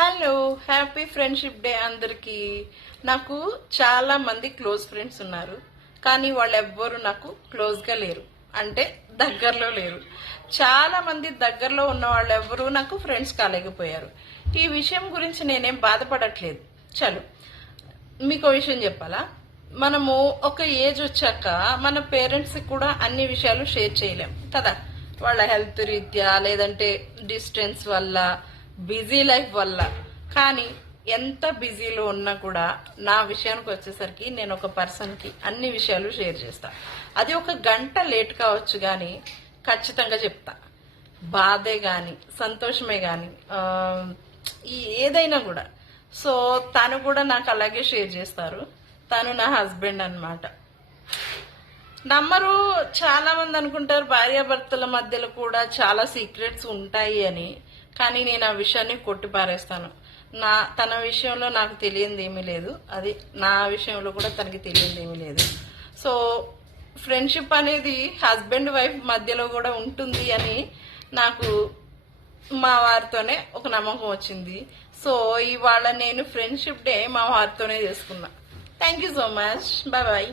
Hello, happy friendship day అందరికి. నాకు చాలా మంది క్లోజ్ ఫ్రెండ్స్ ఉన్నారు, కానీ వాళ్ళు ఎవ్వరు నాకు క్లోజ్ గా లేరు, అంటే దగ్గరలో లేరు. చాలా మంది దగ్గరలో ఉన్న వాళ్ళు ఎవ్వరూ నాకు ఫ్రెండ్స్ కాలేకపోయారు. ఈ విషయం గురించి నేనేం బాధపడట్లేదు. చలో, మీకు విషయం చెప్పాలా? మనము ఒక ఏజ్ వచ్చాక మన పేరెంట్స్ కూడా అన్ని విషయాలు షేర్ చేయలేం కదా. వాళ్ళ హెల్త్ రీత్యా, లేదంటే డిస్టెన్స్ వల్ల, బిజీ లైఫ్ వల్ల. కానీ ఎంత బిజీలో ఉన్నా కూడా నా విషయానికి వచ్చేసరికి నేను ఒక పర్సన్కి అన్ని విషయాలు షేర్ చేస్తా. అది ఒక గంట లేట్ కావచ్చు, కానీ ఖచ్చితంగా చెప్తా. బాధే గాని, సంతోషమే గాని, ఏదైనా కూడా. సో తను కూడా నాకు అలాగే షేర్ చేస్తారు. తను నా హస్బెండ్ అన్నమాట. నమ్మరు. చాలా మంది అనుకుంటారు భార్యాభర్తల మధ్యలో కూడా చాలా సీక్రెట్స్ ఉంటాయి అని, కానీ నేను ఆ విషయాన్ని కొట్టిపారేస్తాను. తన విషయంలో నాకు తెలియంది ఏమీ లేదు, అది నా విషయంలో కూడా తనకి తెలియంది ఏమీ లేదు. సో ఫ్రెండ్షిప్ అనేది హస్బెండ్ వైఫ్ మధ్యలో కూడా ఉంటుంది అని నాకు మా వారితోనే ఒక నమ్మకం వచ్చింది. సో ఇవాళ నేను ఫ్రెండ్షిప్ డే మా వారితోనే చేసుకున్నా. Thank you so much. Bye bye.